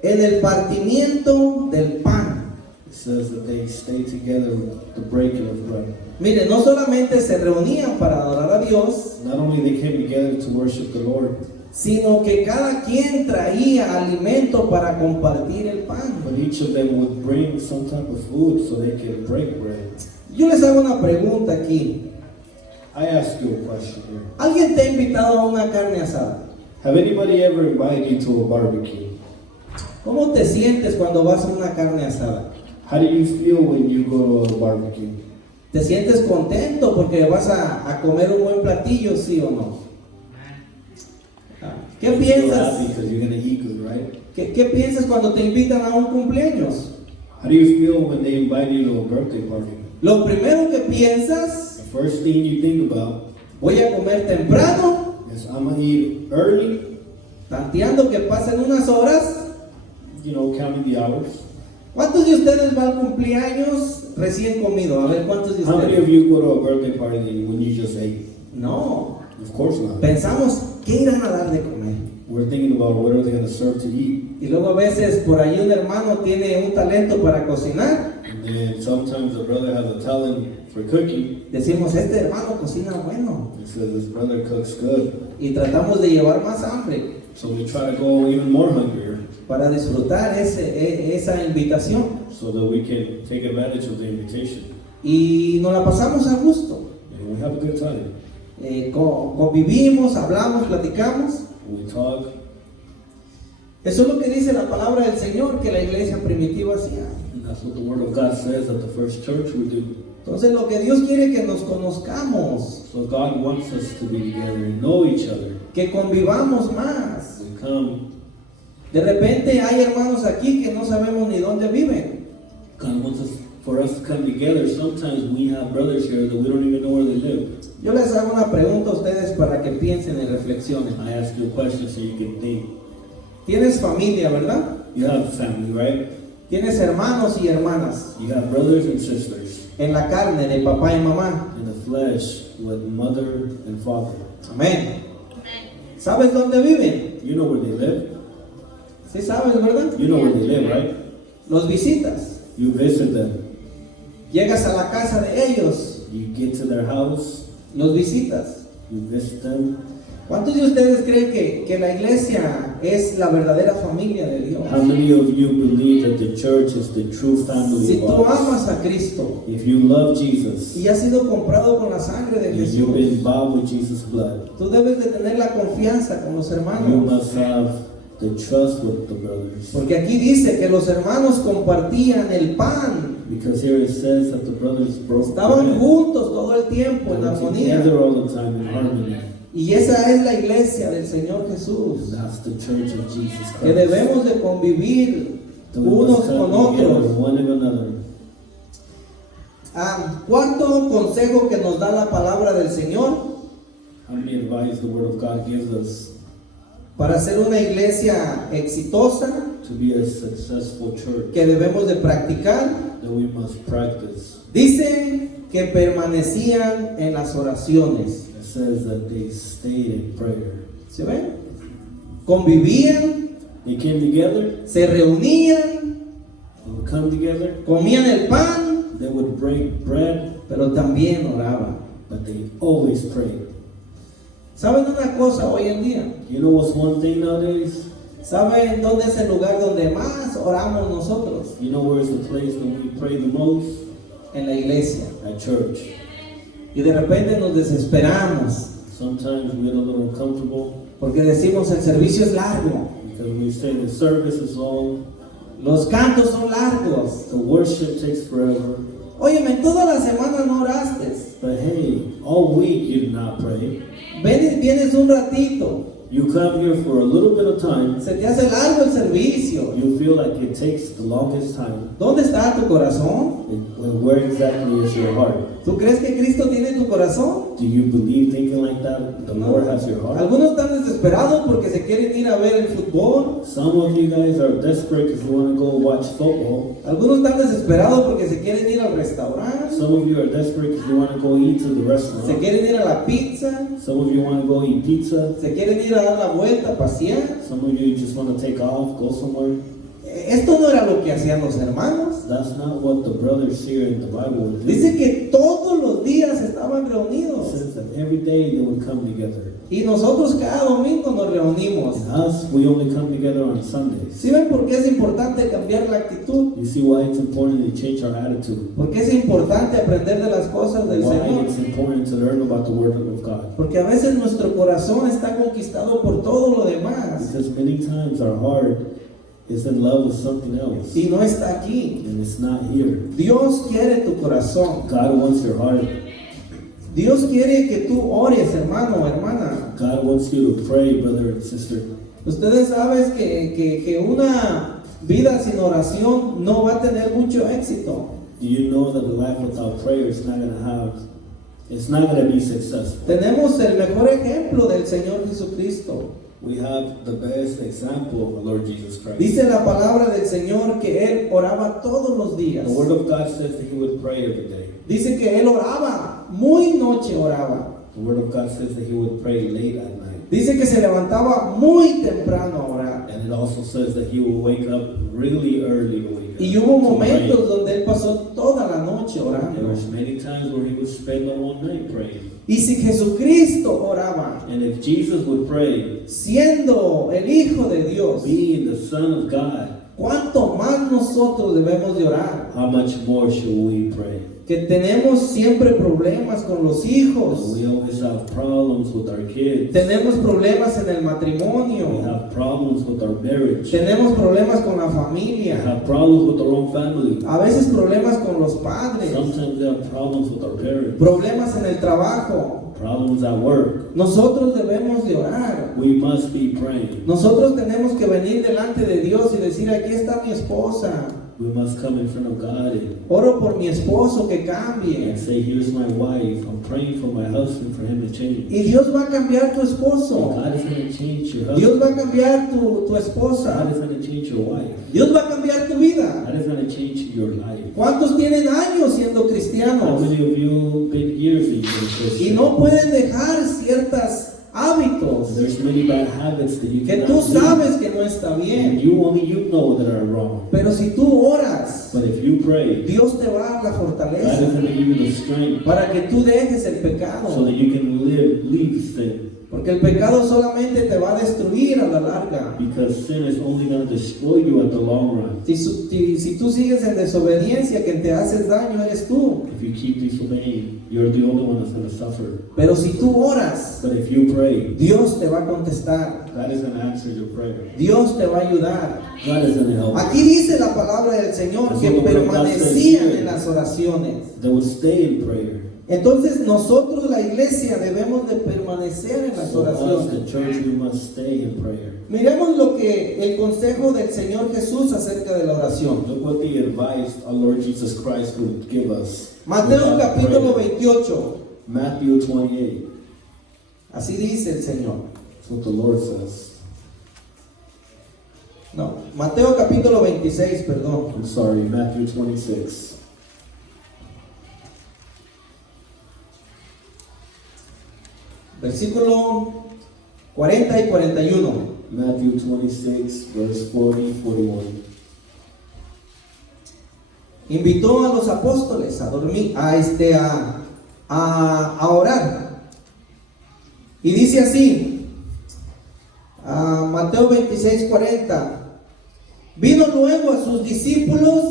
en el partimiento del pan. It says that they stayed together with the breaking of bread. Mire, no solamente se reunían para adorar a Dios, Not only they came together to worship the Lord, sino que cada quien traía alimento para compartir el pan. but each of them would bring some type of food so they could break bread. Yo les hago una pregunta aquí. I ask you a question here. ¿Alguien te ha invitado a una carne asada? Have anybody ever invited you to a barbecue? ¿Cómo te sientes cuando vas a una carne asada? How do you feel when you go to a barbecue? ¿Te sientes contento porque vas a comer un buen platillo, sí o no? ¿Qué You feel piensas? happy because you're going to eat good, right? ¿Qué piensas cuando te invitan a un cumpleaños? How do you feel when they invite you to a birthday party? Lo primero que piensas, The first thing you think about voy a comer temprano, is I'm going to eat early, tanteando que pasen unas horas. counting the hours. ¿Cuántos de ustedes van al cumpleaños recién comido? A ver, ¿cuántos de How many of ustedes? you go to a birthday party when you just ate? No. Of course not. Pensamos, ¿qué irán a dar de comer? We're thinking about what are they going to serve to eat. Y luego a veces por ahí un hermano tiene un talento para cocinar. And then sometimes the brother has a talent for cooking. Decimos, este hermano cocina bueno. It says this brother cooks good. Y tratamos de llevar más hambre So we try to go even more hungrier para disfrutar esa invitación. so that we can take advantage of the invitation. Y nos la pasamos a gusto. And we have a good time. Convivimos, hablamos, platicamos. We talk. Eso es lo que dice la palabra del Señor que la iglesia primitiva hacía. And that's what the Word of God says that the first church would do. Entonces lo que Dios quiere que nos conozcamos, So God wants us to be together and know each other. que convivamos más. We come. De repente hay hermanos aquí que no sabemos ni dónde viven. God wants us for us to come together. Sometimes we have brothers here that we don't even know where they live. Yo les hago una pregunta a ustedes para que piensen y reflexionen. I ask you a question so you can think. Tienes familia, ¿verdad? You have family, right? Tienes hermanos y hermanas You have brothers and sisters en la carne de papá y mamá. in the flesh with mother and father. Amén. ¿Sabes dónde viven? You know where they live. Sí sabes, ¿verdad? You know where they live, right? Los visitas. You visit them. Llegas a la casa de ellos, You get to their house. los visitas. You visit them. ¿Cuántos de ustedes creen que la iglesia es la verdadera familia de Dios? How many of you believe that the church is the true family Si of tú God? amas a Cristo If you love Jesus, y has sido comprado con la sangre de if you've Jesús, been bought with Jesus' blood, tú debes de tener la confianza con los you hermanos. must have the trust with the brothers. Porque aquí dice que los hermanos compartían el pan. Because here it says that the brothers broke Estaban bread. juntos todo el tiempo They en were armonía. together all the time in harmony. Y esa es la iglesia del Señor And Jesús. that's the church of Jesus Que Christ. debemos de convivir That we unos must con come together otros. one and another. Cuarto consejo que nos da la palabra del Señor. How many advice the Word of God gives us para ser una iglesia exitosa to be a successful church que debemos de practicar? that we must practice? Dice que permanecían en las oraciones. It says that they stayed in prayer. ¿Se ven? Convivían, They came together, se reunían, they would come together, comían el pan, they would break bread, pero también oraban. but they always prayed. ¿Saben una cosa hoy en día? You know what's one thing nowadays? ¿Saben dónde es el lugar donde más oramos nosotros? You know where's the place that we pray the most? En la iglesia. At church. Y de repente nos desesperamos Sometimes we get a little uncomfortable porque decimos el servicio es largo, because we say the service is long, los cantos son largos. the worship takes forever. Óyeme, toda la semana no oraste. But hey, all week you did not pray. Vienes un ratito, You come here for a little bit of time. se te hace largo el servicio. You feel like it takes the longest time. ¿Dónde está tu corazón? Where exactly is your heart? ¿Tú crees que Cristo tiene tu corazón? Do you believe thinking like that? The Lord has your heart? Algunos están desesperados porque se quieren ir a ver el fútbol. Some of you guys are desperate because you want to go watch football. Algunos están desesperados porque se quieren ir al restaurante. Some of you are desperate because you want to go eat to the Se restaurant. quieren ir a la pizza. Some of you want to go eat pizza. Se quieren ir a dar la vuelta, a pasear. Some of you just want to take off, go somewhere. Esto no era lo que hacían los hermanos. That's not what the brothers here in the Bible would do. Dice que todos los días estaban It reunidos. says that every day they would come together. Y nosotros cada domingo nos reunimos. And us, we only come together on Sundays. ¿Sí ven por qué es importante cambiar la actitud? You see why it's important to change our attitude? ¿Por qué es importante aprender de las cosas del Why Señor? it's important to learn about the Word of God? Porque a veces nuestro corazón está conquistado por todo lo demás Because many times our heart is in love with something else. y no está aquí. And it's not here. Dios quiere tu corazón. God wants your heart. Dios quiere que tú ores, hermano o hermana. God wants you to pray, brother and sister. Ustedes saben que una vida sin oración no va a tener mucho éxito. Do you know that a life without prayer is not going to have, it's not going to be successful? Tenemos el mejor ejemplo del Señor Jesucristo. We have the best example of the Lord Jesus Christ. Dice la palabra del Señor que Él oraba todos los días. The Word of God says that He would pray every day. Dice que Él oraba, muy noche oraba. The Word of God says that He would pray late at night. Dice que se levantaba muy temprano a orar. And it also says that He will wake up really early to wake up. Y hubo to momentos pray. donde Él pasó toda la noche There orando. was many times where He would spend the whole night praying. Y si Jesucristo oraba, And if Jesus would pray, siendo el Hijo de Dios, being the Son of God, ¿cuánto más nosotros debemos de orar? how much more should we pray? Que tenemos siempre problemas con los hijos. We always have problems with our kids. Tenemos problemas en el We matrimonio. have problems with our marriage. Tenemos problemas con la We familia. have problems with our own family. A veces problemas con los padres. Sometimes we have problems with our parents. Problemas en el trabajo. Problems at work. Nosotros debemos de orar. We must be praying. Nosotros tenemos que venir delante de Dios y decir, aquí está mi esposa. We must come in front of God and Oro por mi esposo que cambie. say, here's my wife. I'm praying for my husband for him to change. Y Dios va a cambiar tu esposo. God is going to change your Dios husband. va a cambiar tu God esposa. is going to change your wife. Dios va a cambiar tu vida. God is going to change your life. ¿Cuántos tienen años siendo How cristianos? many of you been years in your Y Christian? no pueden dejar ciertos hábitos There's many bad habits that you que cannot tú do. sabes que no está And bien. you know that are wrong. Pero si tú oras, But if you pray, Dios te va a dar la God is fortaleza going to give you the strength para que tú dejes el so pecado. that you can leave sin. Porque el pecado solamente te va a destruir a la larga. Because sin is only going to destroy you at the long run. Si tú sigues en desobediencia, quien te haces daño eres tú. If you keep disobeying, you're the only one that's going to suffer. Pero si tú oras, But if you pray, Dios te va a contestar. God is going to answer your prayer. Dios te va a ayudar. God is going to help. Aquí dice la palabra del Señor que permanecían en las oraciones. They will stay in prayer. Entonces nosotros, la iglesia, debemos de permanecer en las So us, oraciones. the church, we must stay in prayer. Miremos lo que el consejo del Señor Jesús acerca de la oración. Look what the advice our Lord Jesus Christ would give us. Mateo about capítulo prayer. 28, Matthew 28. Así dice el Señor. That's what the Lord says. No, Mateo capítulo 26, perdón. I'm sorry, Matthew 26. Versículo 40 y 41. Matthew 26, verse 40, 41. Invitó a los apóstoles a dormir, a orar. Y dice así, Mateo 26, 40. Vino luego a sus discípulos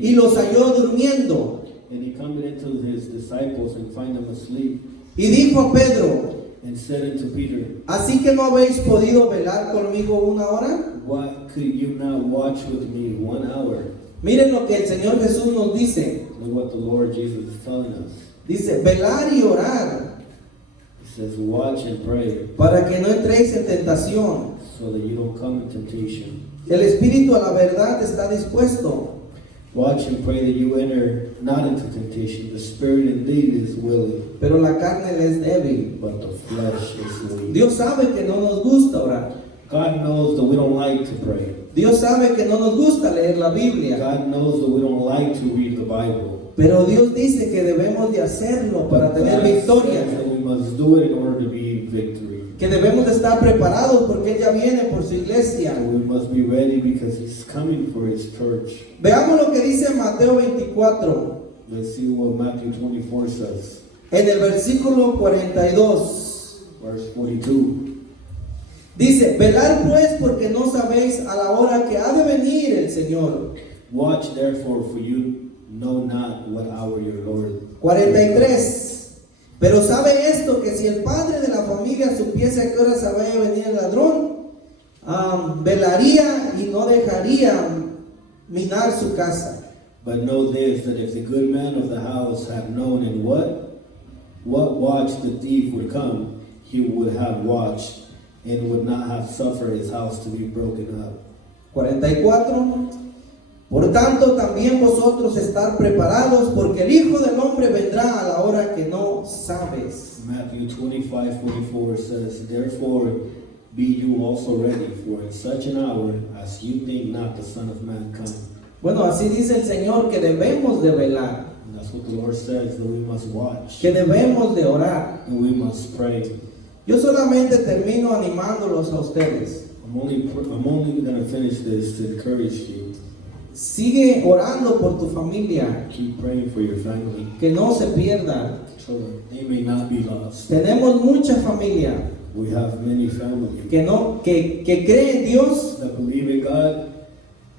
y los halló durmiendo. And he coming into his disciples and find them asleep, Y dijo a Pedro, and said unto Peter, ¿así que no habéis podido velar conmigo una hora? why could you not watch with me 1 hour? Miren lo que el Señor Jesús nos dice. Look what the Lord Jesus is telling us. Dice, velar y orar He says, watch and pray para que no entréis en tentación. so that you don't come in temptation. El espíritu a la verdad está dispuesto, Watch and pray that you enter not into temptation. The spirit indeed is willing, pero la carne le es débil. but the flesh is weak. Dios sabe que no nos gusta orar. God knows that we don't like to pray. Dios sabe que no nos gusta leer la Biblia. God knows that we don't like to read the Bible. Pero Dios dice que debemos de hacerlo para tener God victoria. says that we must do it in order to be victory. Que debemos de estar preparados porque Él ya viene por su iglesia. And we must be ready because He's coming for His church. Veamos lo que dice Mateo 24, Let's see what Matthew 24 says. en el versículo 42. Verse 42. Dice, velar pues porque no sabéis a la hora que ha de venir el Señor. Watch therefore, for you know not what hour your Lord. 43. Pero sabe esto, que si el padre de la familia supiese a qué hora se vaya a venir el ladrón, velaría y no dejaría minar su casa. But know this, that if the good man of the house had known in what watch the thief would come, he would have watched and would not have suffered his house to be broken up. 44. Por tanto, también vosotros estar preparados, porque el Hijo del Hombre vendrá a la hora que no sabes. Matthew 25:44 says, therefore be you also ready, for in such an hour as you think not the Son of Man come. Bueno, así dice el Señor que debemos de velar, And that's what the Lord says, that we must watch que debemos de orar. and we must pray. Yo solamente termino animándolos a ustedes. I'm only going to finish this to encourage you. Sigue orando por tu familia, Keep praying for your family, que no se pierda. so that they may not be lost. Tenemos mucha familia We have many families que cree en Dios, that believe in God,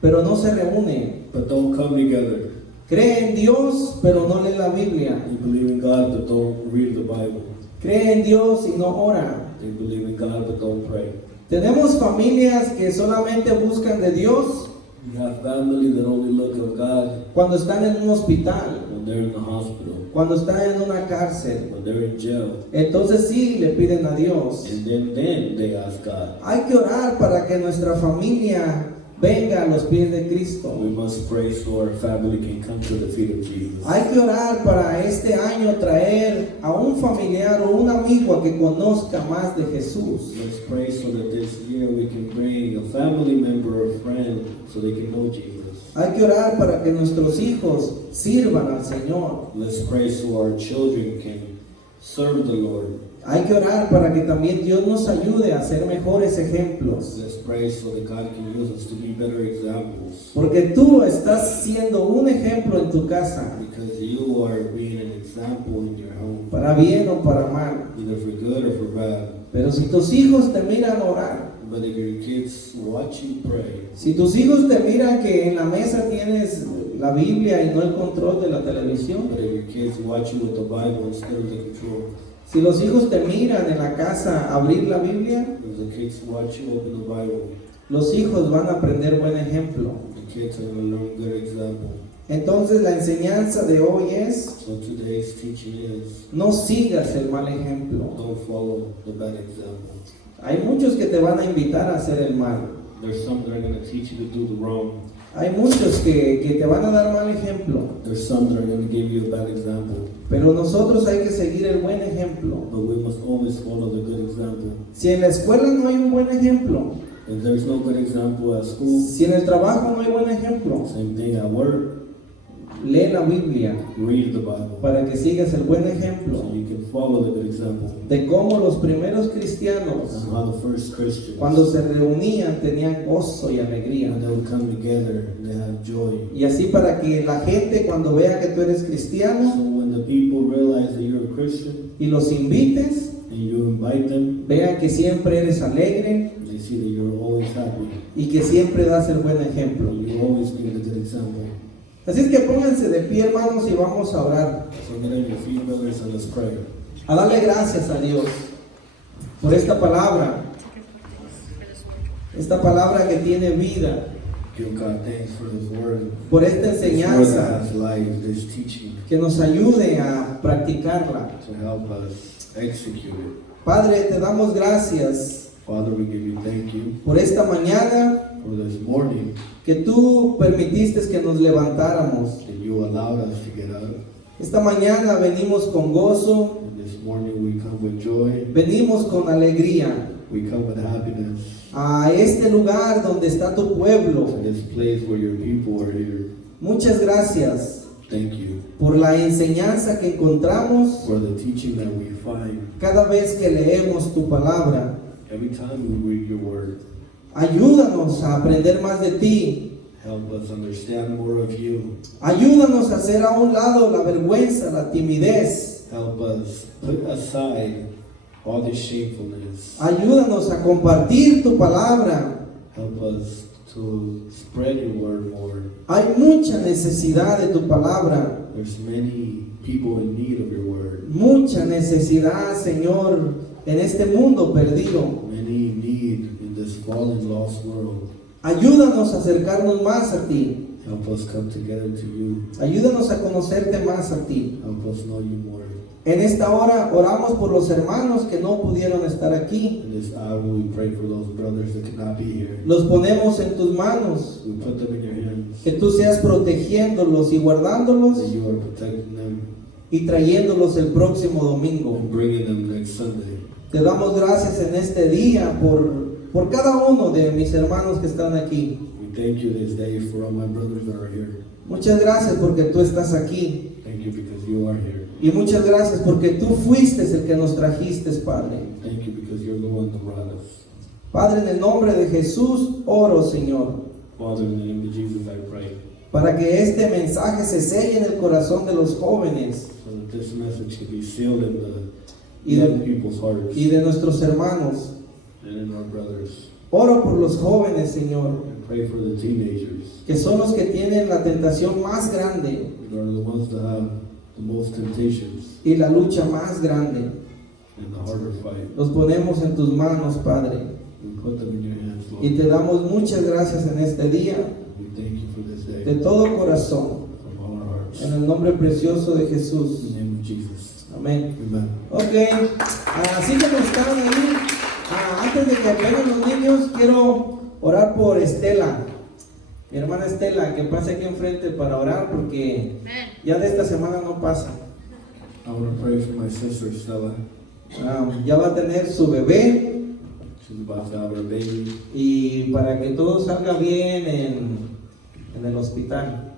pero no se reúne. but don't come together. Cree en Dios, pero no lee la Biblia. They believe in God, but don't read the Bible. Cree en Dios y no ora. They believe in God, but don't pray. Tenemos familias que solamente buscan de Dios We have families that only look at God cuando están en un hospital, when they're in the hospital, cuando están en una cárcel. when they're in jail, Entonces sí le piden a Dios. and then they ask God. Hay que orar para que nuestra familia venga a los pies de Cristo. We must pray so our family can come to the feet of Jesus. Hay que orar para este año traer a un familiar o un amigo a que conozca más de Jesús. Let's pray so that this year we can bring a family member or friend so they can know Jesus. Hay que orar para que nuestros hijos sirvan al Señor. Let's pray so our children can serve the Lord. Hay que orar para que también Dios nos ayude a ser mejores ejemplos. Let's pray so that God can use us to be better examples. Porque tú estás siendo un ejemplo en tu casa, Because you are being an example in your home, para bien o para mal. either for good or for bad. Pero si tus hijos te miran orar, But if your kids watch you pray, si tus hijos te miran que en la mesa tienes la Biblia y no el control de la televisión, but if your kids watch you with the Bible instead of the control, si los hijos te miran en la casa abrir la Biblia, if the kids watch you open the Bible, los hijos van a aprender buen ejemplo. the kids are going to learn good example. Entonces la enseñanza de hoy es, So today's teaching is, no sigas el mal ejemplo. don't follow the bad example. Hay muchos que te van a invitar a hacer el mal. There's some that are going to teach you to do the wrong. Hay muchos que te van a dar mal ejemplo, There's some that are going to give you a bad example. pero nosotros hay que seguir el buen ejemplo. But we must always follow the good example. Si en la escuela no hay un buen ejemplo, If there's no good example at school, si en el trabajo no hay buen ejemplo, same thing at work, lee la Biblia read the Bible. para que sigas el buen So ejemplo you can follow the good example. de cómo los primeros cristianos, And how the first Christians, cuando se reunían, tenían gozo y alegría. when they would come together, they have joy. Y así para que la gente cuando vea que tú eres So cristiano when the people realize that you're a Christian y los invites, and you invite them, vean que siempre eres alegre they see that you're always happy. y que siempre das el buen ejemplo. You always give the good example. Así es que pónganse de pie, hermanos, y vamos a orar, So get on your feet, brothers, and let's pray. a darle gracias a Dios por esta palabra que tiene vida, Give God thanks for His word. por esta This word that enseñanza has life, this teaching que nos ayude a practicarla. to help us execute it. Padre, te damos gracias Father, we give you thank you por esta mañana for this morning que tú permitiste que nos levantáramos. that you allowed us to get up. Esta mañana venimos con gozo, And this morning we come with joy, venimos con alegría we come with happiness a este lugar donde está tu to pueblo. this place where your people are here. Muchas gracias Thank you por la enseñanza que encontramos for the teaching that we find cada vez que leemos tu palabra. every time we read your word. Ayúdanos a aprender más de ti. Help us understand more of you. Ayúdanos a hacer a un lado la vergüenza, la timidez. Help us put aside all this shamefulness. Ayúdanos a compartir tu palabra. Help us to spread your word more. Hay mucha necesidad de tu palabra. There's many people in need of your word. Mucha necesidad, Señor, en este mundo perdido. Many in need in this fallen, lost world. Ayúdanos a acercarnos más a ti. Help us come together to you. Ayúdanos a conocerte más a ti. Help us know you more. En esta hora oramos por los hermanos que no pudieron estar aquí. In this hour, we pray for those brothers that cannot be here. Los ponemos en tus manos. We put them in your hands. Que tú seas protegiéndolos y guardándolos That you are protecting them y trayéndolos el próximo domingo. and bringing them next Sunday. Te damos gracias en este día por cada uno de mis hermanos que están aquí. We thank you this day for all my brothers that are here. Muchas gracias porque tú estás aquí. Thank you because you are here. Y muchas gracias porque tú fuiste el que nos trajiste, Padre. Thank you because you're the one that brought us. Padre, en el nombre de Jesús oro, Señor, Father, in the name of Jesus, I pray para que este mensaje se selle en el corazón de los jóvenes so that this message can be sealed in the y young de, people's hearts y de nuestros hermanos. and in our brothers. Oro por los jóvenes, Señor, And pray for the teenagers. que son los que tienen la tentación más grande They are the ones that have the most temptations y la lucha más grande. and the harder fight. Los ponemos en tus manos, Padre, We put them in your hands, Lord. y te damos muchas gracias en este día, We thank you for this day de todo corazón, from all our hearts. en el nombre precioso de In Jesús. the name of Jesus. Amén. Amen. Ok, así como están ahí, antes de que vengan los niños, quiero orar por Estela, mi hermana Estela, que pase aquí enfrente para orar, porque ya de esta semana no pasa. I want to pray for my sister Stella. Ya va a tener su bebé, She's about to have her baby. y para que todo salga bien en el hospital.